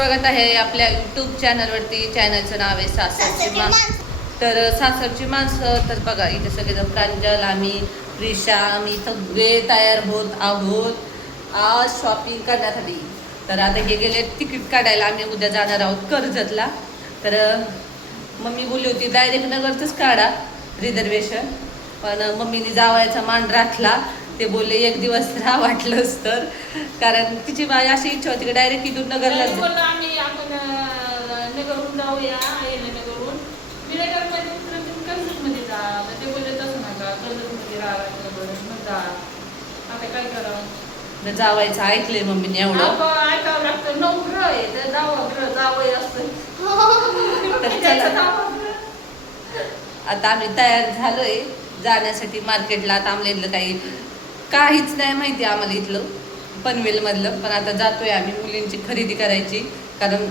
बघत आहे आपल्या यूट्यूब चॅनलवरती. चॅनलचं नाव आहे सासरची माणसं. तर सासरची माणसं. तर बघा इथे सगळेजण प्रांजल, आम्ही, प्रिशा, आम्ही सगळे तयार होत आहोत आज शॉपिंग करण्यासाठी. तर आता हे गेले तिकीट काढायला. आम्ही उद्या जाणार आहोत कर्जतला. तर मम्मी बोलली होती डायरेक्ट नगरचंच काढा रिझर्वेशन, पण मम्मीने जावायचा मान राखला. ते बोलले एक दिवस राहा वाटलंच तर, कारण तिची माझी अशी इच्छा होती की डायरेक्ट इथून नगरला आम्ही आपण नगरहून जाऊया. नगरहून विराटमध्ये कर्जतमध्ये जा. ते बोलले तसं नका, कर्जतमध्ये राहा. आता काय करावं, जावायचं ऐकलंय मम्मीने एवढं. ऐकावं लागतं. 9 ग्रह आहे तर जावं असतं. आता आम्ही तयार झालोय जाण्यासाठी मार्केटला. आता आम्हाला इथलं काहीच नाही माहिती आम्हाला इथलं पनवेलमधलं, पण आता जातोय आम्ही मुलींची खरेदी करायची. कारण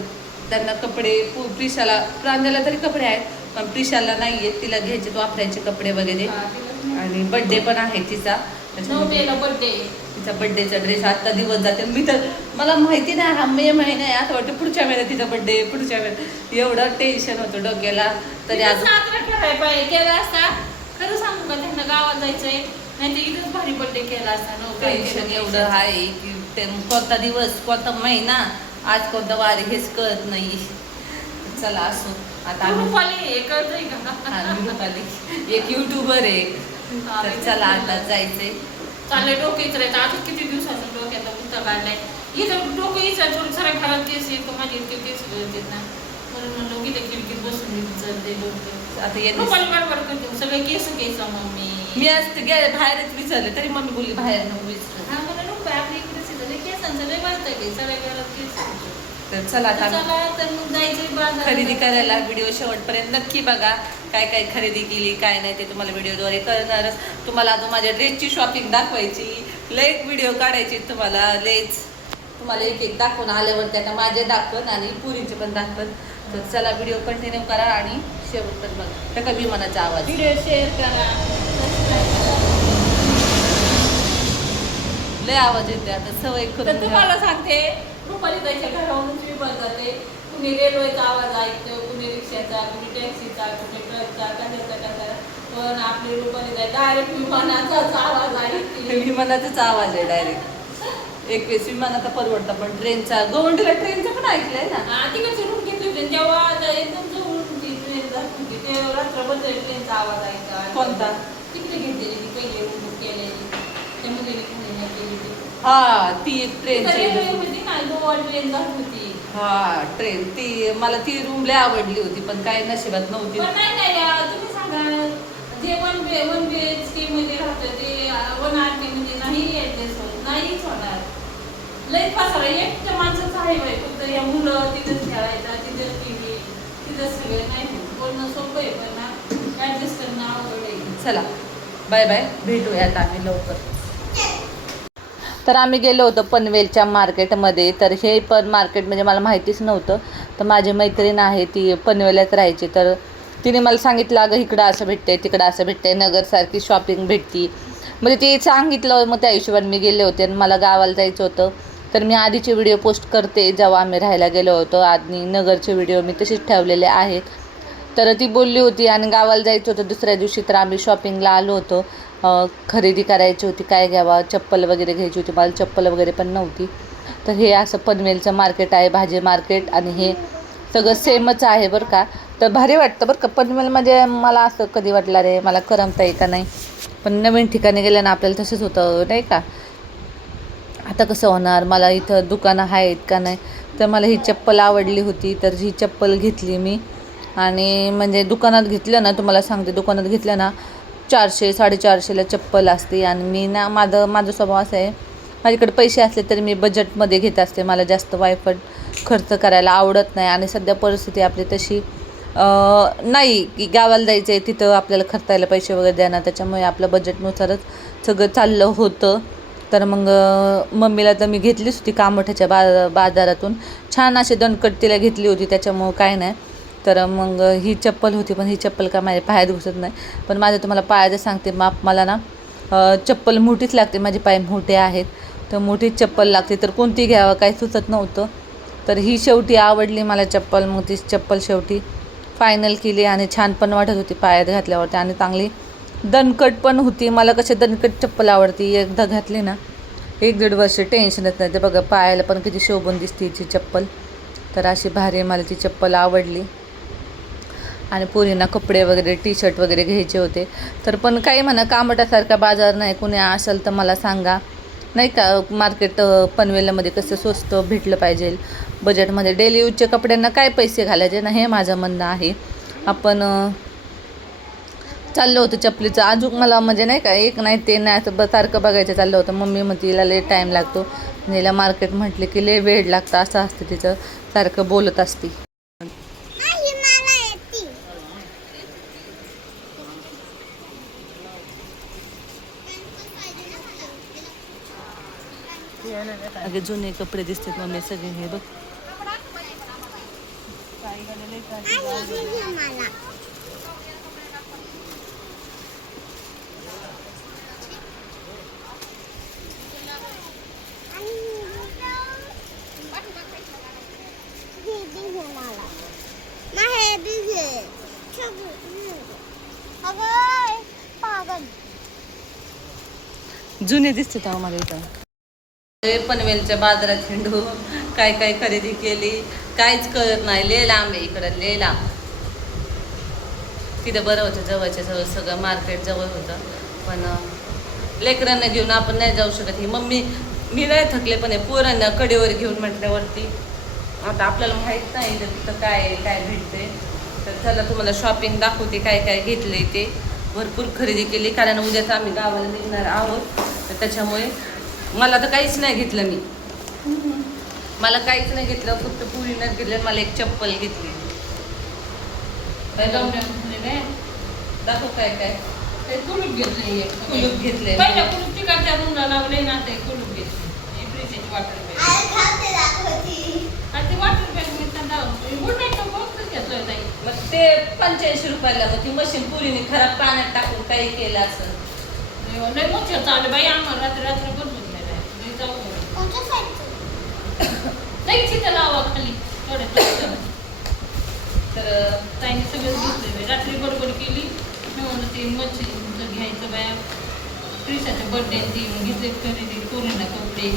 त्यांना कपडे प्रिशाला, प्रांजला तरी कपडे आहेत पण प्रिशाला नाही आहेत. तिला घ्यायचे वापरायचे कपडे वगैरे. आणि बड्डे पण आहे तिचा. तिचा बड्डेचा ड्रेस आता दिवस जाते. मी तर मला माहिती नाही हा मे महिना आहे, आता वाटतं पुढच्या महिन्यात तिचा बड्डे, पुढच्या महिन्यात. एवढं टेन्शन होतं डोक्याला. तरी आज केला असता. खरं सांगू का, त्यांना गावात जायचंय नाही तर इथंच भारी बड्डे केला असता. टेन्शन एवढं आहे की कोणता दिवस, कोणता महिना, आज कोणता वार हेच कळत नाही. चला असो. आता एक युट्यूबर आहे. तर चला आता जायचंय. चाललंय डोकं इचरायचं. आता किती दिवसाचं डोक्याचा पुस्तक काढलाय. इथं डोकं इचरायचं सगळ्या घरात केस येतो. माझे इतके केस येतात ना, म्हणून म्हणलं की खिडकीत बसून विचारते डोकं. आता येत बरोबर करते सगळे केस मम्मी. मी आज बाहेरच विचारले तरी मम्मी बोलली बाहेर नको विचार. हा मला नको, आपल्या इकडे केसांचं लय वाटतं की सगळ्या घरात केस. तर चला आता तर मग जायचं खरेदी करायला. व्हिडिओ शेवटपर्यंत नक्की बघा. काय काय खरेदी केली काय नाही ते तुम्हाला व्हिडिओद्वारे कळणारच. तुम्हाला अजून माझ्या ड्रेसची शॉपिंग दाखवायची, लय व्हिडिओ काढायची तुम्हाला. तुम्हाला एक एक दाखवून आल्यावरती आता माझे दाखवून आणि पुरीचे पण दाखवून. तर चला व्हिडिओ कंटिन्यू करा आणि शेवटपर्यंत बघा. त्या का विमानाचा आवाज. व्हिडिओ शेअर करा, लय आवाज येते आता सवय करून. तुम्हाला सांगते, रुपाली ताईच्या घरावरून विमान जाते. कुणी रेल्वेचा आवाज ऐकतो, कुणी रिक्षाचा, कुणी टॅक्सीचा, कुणी ट्रकचा, कशाचा. पण आपली रुपाली ताई डायरेक्ट विमानाचाच आवाज ऐकते. विमानाचाच आवाज आहे डायरेक्ट. एक वेळेस विमानाचा परवडता, पण ट्रेनचा, गोवंडीला ट्रेनचा पण ऐकलंय ना. तिकडची रूम घेतली होती जेव्हा एकदम जवळून ट्रेन जात होती ते रात्रभर ट्रेनचा आवाज ऐका. कोणता? तिकडे घेतलेली ती पहिली रूम बुक केलेली त्या मुलीने केली होती. हा ती एक ट्रेन होती ना, गोवा ट्रेन जात होती. हा ट्रेन ती मला ती रूम लय आवडली होती, पण काय नशिबात नव्हती. पण नाही तुम्ही सांगा, जे वन BHK मध्ये राहतं ते 1 RK मध्ये नाही ऍडजस्ट होत, नाहीच होणार. लय फासला एकट्या माणसाचं आहे बाई. फक्त या मुलं तिथंच खेळायचा, तिथंच TV, तिथंच सगळं नाही होत. बोलणं सोपं आहे पण ना ऍडजस्ट करणं अवघड आहे. चला बाय बाय, भेटूया आता आम्ही लवकर. तर आम्ही गेलो होतो पनवेलच्या मार्केटमध्ये. तर हे पण मार्केट म्हणजे मला माहितीच नव्हतं. तर माझी मैत्रीण आहे ती पनवेलात राहायची. तर तिने मला सांगितलं अगं इकडं असं भेटते, तिकडं असं भेटते, नगरसारखी शॉपिंग भेटती. म्हणजे ती सांगितलं, मग त्या हिशोबाने मी गेले होते. आणि मला गावाला जायचं होतं. तर मी आधीचे व्हिडिओ पोस्ट करते जेव्हा आम्ही राहायला गेलो होतो. आणि नगरचे व्हिडिओ मी तसेच ठेवलेले आहेत. तर ती बोलली होती आणि गावाला जायचं होतं दुसऱ्या दिवशी. तर आम्ही शॉपिंगला आलो होतो. खरेदी करायची होती, काय घ्यावा, चप्पल वगैरे घ्यायची होती. मला चप्पल वगैरे पण नव्हती. तर हे असं पनवेलचं मार्केट आहे, भाजी मार्केट. आणि हे सगळं सेमच आहे बरं का. तर भारी वाटतं बरं का पनवेल. म्हणजे मला असं कधी वाटलं रे मला करमता आहे का नाही, पण नवीन ठिकाणी गेलं ना आपल्याला तसंच होतं नाही का. आता कसं होणार, मला इथं दुकानं आहेत का नाही. तर मला ही चप्पल आवडली होती तर ही चप्पल घेतली मी. आणि म्हणजे दुकानात घेतलं ना, तुम्हाला सांगते दुकानात घेतलं ना 400-450ला चप्पल असते. आणि मी ना माझा स्वभाव असा आहे, माझ्याकडे पैसे असले तरी मी बजेटमध्ये घेत असते. मला जास्त वायफट खर्च करायला आवडत नाही. आणि सध्या परिस्थिती आपली तशी नाही की गावाला जायचं आहे तिथं आपल्याला खर्चायला पैसे वगैरे देणार. त्याच्यामुळे आपलं बजेटनुसारच सगळं चाललं होतं. तर मग मम्मीला तर मी घेतलीच होती कामोठ्याच्या बाजारातून. छान अशी दणकट तिला घेतली होती, त्याच्यामुळं काय नाही. तर मग ही चप्पल होती, पण ही चप्पल का माझ्या पायात घुसत नाही. पण माझं तुम्हाला पायाचं सांगते माप, मला ना चप्पल मोठीच लागते, माझे पाय मोठे आहेत. तर मोठीच चप्पल लागते. तर कोणती घ्यावं काही सुचत नव्हतं. तर ही शेवटी आवडली मला चप्पल. मग ती चप्पल शेवटी फायनल केली आणि छान पण वाटत होती पायात घातल्यावरती आणि चांगली दणकट पण होती. मला कशी दणकट चप्पल आवडती, एकदा घातली ना 1-1.5 वर्ष टेन्शनच नाही. ते बघा पायाला पण किती शोभून दिसते हिची चप्पल. तर अशी भारी मला ती चप्पल आवडली. आणि पोरींना कपडे वगैरे टी शर्ट वगैरे घ्यायचे होते. तर पण काही म्हणा कामटासारखा बाजार नाही, कुणी असेल तर मला सांगा नाही का. मार्केट पनवेलमध्ये कसं स्वस्त भेटलं पाहिजे बजेटमध्ये. डेली यूजच्या कपड्यांना काय पैसे घालायचे ना, हे माझं म्हणणं आहे. आपण चाललं होतं चपलीचं अजून मला म्हणजे नाही का एक नाही ते नाही असं सारखं बघायचं चाललं होतं. मम्मी म्हणते हिला लय टाईम लागतो, हिला मार्केट म्हटले की लय वेळ लागतं, असं असतं तिचं, सारखं बोलत असते. अगे जुने कपडे दिसतात मम्मी सगळे. हे बघ जुने दिसतात अहो मला इथं. पनवेलच्या बाजारात हिंडू काय काय खरेदी केली काहीच कळत नाही. लय लांब आहे इकडं, लय लांब. तिथं बरं होतं जवळच्या जवळ, सगळं मार्केट जवळ होतं. पण लेकरांना घेऊन आपण नाही जाऊ शकत. ही मम्मी मी नाही थकले पण पोरांना कडेवर घेऊन म्हटल्यावरती आता आपल्याला माहीत नाही तर तिथं काय काय भेटते. तर चला तुम्हाला शॉपिंग दाखवते काय काय घेतले ते. भरपूर खरेदी केली कारण उद्याच आम्ही गावाला निघणार आहोत. तर त्याच्यामुळे मला तर काहीच नाही घेतलं. मला काहीच नाही घेतलं, फक्त पुरीनंच घेतलं. मला एक चप्पल घेतली. दाखव काय काय. कुलूप घेतले, कुलूप घेतले. पहिल्या कुलूप तिकडच्या रूमला लावले ना, ते कुलूप घेतले. फ्रीजची वॉटर बॅग. आणि ती वॉटर बॅग मी त्यांना गुड नाईट बॉक्सच घेतोय ताई. मग ते 85 रुपयाला. मग ती मशीन पुरीने खराब पाण्यात टाकून काही केलं असं. लय मोठं चालू बाई, आम्हाला रात्र बदलून नाही जाऊ नाही तिथं लावा खाली थोडे. तर ताईने सगळं घेतलं. रात्री गडबड केली. मी म्हणलं ते मच्छी घ्यायचं बाया. क्रिशाच्या बर्थडे ती घेतले खरेदी. पोरींना कपडे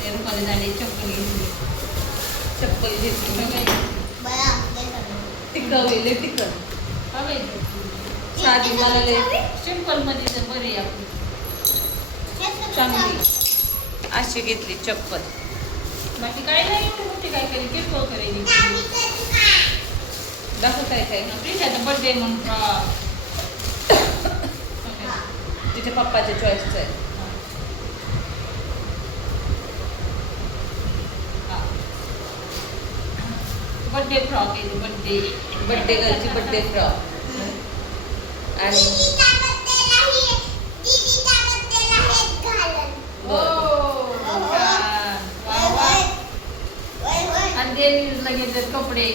ते रुपाली झाले. चप्पल घेतली. चप्पल घेतली. टिकवलेले टिकत साधी मला लय सिंपल मध्ये तर बरी आहे आपली चांगली अशी घेतली चप्पल. बाकी काय नाही मोठी काय करी किरकोळ खरेदी. दाखव काय काय. क्रिशाचा बर्थडे म्हणून तिच्या पप्पाच्या चॉईसचं आहे. बर्थडे फ्रॉक आहे. बर्थडे गर्लची बर्थडे फ्रॉक. आणि आणि देवीला घेतले कपडे.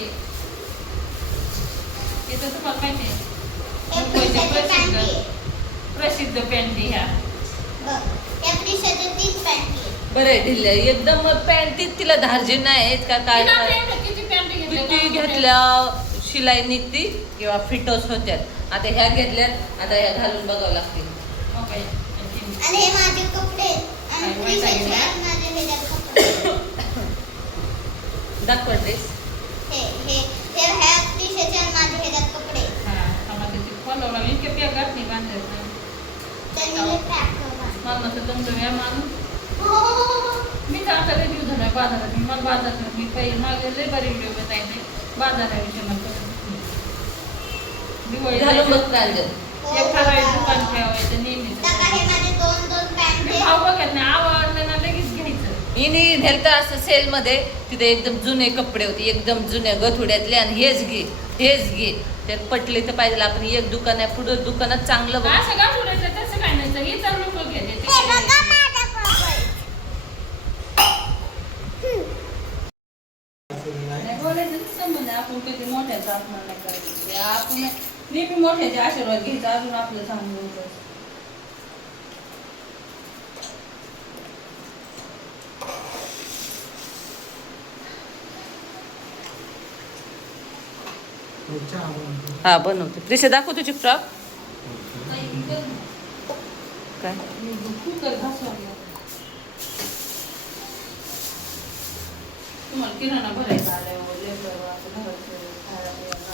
हे तर तुम्हाला माहिती आहे मुंबईच्या प्रसिद्ध पॅन्टी ह्या. बरं आहे ढिल्या एकदम पॅन्ट तिला धारजी नाही आहेत का काय. किती पॅन्टी किती घेतल्या शिलाई निघती किंवा फिटोस होत्यात. आता ह्या घेतल्यात, आता ह्या घालून बघावं लागतील. दाखव ड्रेस. मी तर आता रिव्ह्यू झाला बाजारात. मला बाजारात मी काही मागे लय बरे व्हिडिओ बनायचे बाजाराविषयी. मला दिवाळी घालून बघ प्रांजल. एक ठराविक दुकान ठेवायचं नेहमीच. भाव बघत नाही, आवडलं ना लगेच घ्यायचं. हिने नेलतं असं सेलमध्ये. तिथे एकदम जुने कपडे होते, एकदम जुन्या गथुड्यातले. आणि हेच घे त्यात पटले तर पाहिजे. आपण एक दुकान आहे पुढं दुकानात चांगलं बघ. असं का सोडायचं तसं काय नाही. हे तर लोक घेते आपण कधी मोठ्याचा अपमान नाही करायचं. आपण नेहमी मोठ्याचे आशीर्वाद घ्यायचा, अजून आपलं चांगलं होतं. हा बनवते. प्रिशा दाखव तुझी फ्रॉक काय. कुकर घासवायला तुम्हाला किराणा भरायचा आल्यावर लेकरं असं घरात खायला प्यायला